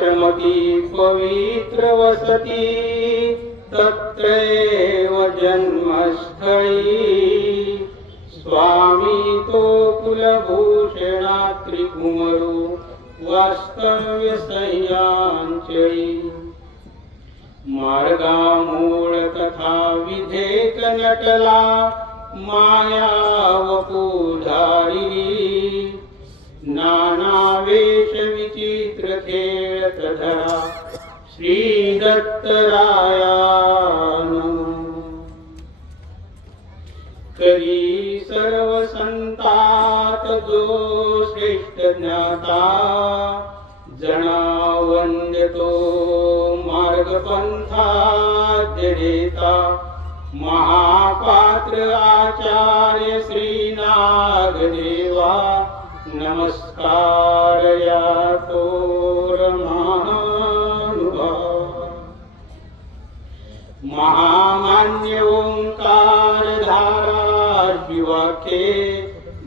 आश्रमती पवित्र वसती तत्रैव जन्मस्थळी स्वामी तो कुलभूषणा त्रिकुमरो वास्तव्य संयांचळी मार्गामूळ तथा विधेक नटला माया वपुधारी नाना वेश विचित्र खेळत धरा श्री दत्तरायान करी सर्व संतात जो श्रेष्ठ ज्ञाता जना वंद्यतो मार्ग पंथाद्यनेता महापात्र आचार्य श्री नागदेवा नमस्कार या तोर महामान्य ओंकार धारा शिवाखे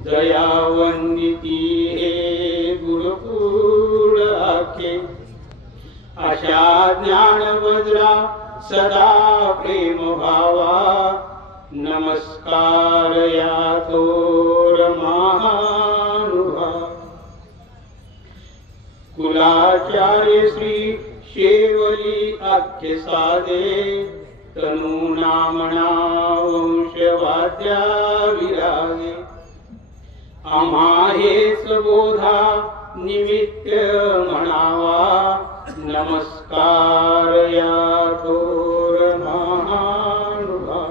दयावंदिती हे गुरुकुळ आखे अशा ज्ञान वज्रा सदा प्रेम भावा नमस्कार या थोर महानुभा कुलाचार्य श्री शेवली आख्य साधे तनु नामना वंशवाद्या विरागे आम्हा हेच बोधा निमित्त म्हणावा नमस्कार या थोर महानुभा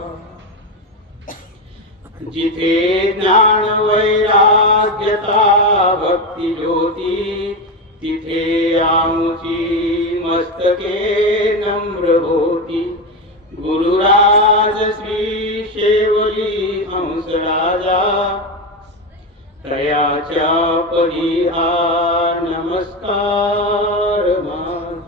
जिथे ज्ञान वैराग्यता भक्ती ज्योती तिथे आमची मस्तके नम्र होती गुरुराज श्री शेवली हंसराजा तयाच्या परी हा नमस्कार माझा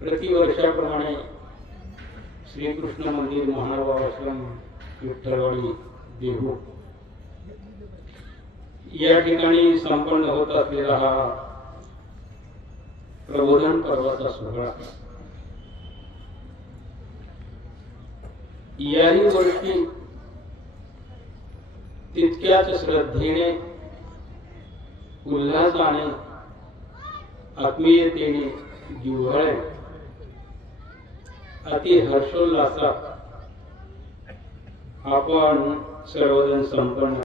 प्रतिवर्षाप्रमाणे श्रीकृष्ण मंदिर महानुभाव आश्रम विठ्ठलवाडी देहू या ठिकाणी संपन्न होत असलेला हा प्रबोधन पर्वाचा सोहळा याही वर्षी तितक्याच श्रद्धेने उल्हासाने आत्मीयतेने जिव्हाळ्याने अति हर्षोल्लासात आपण सर्वजण संपन्न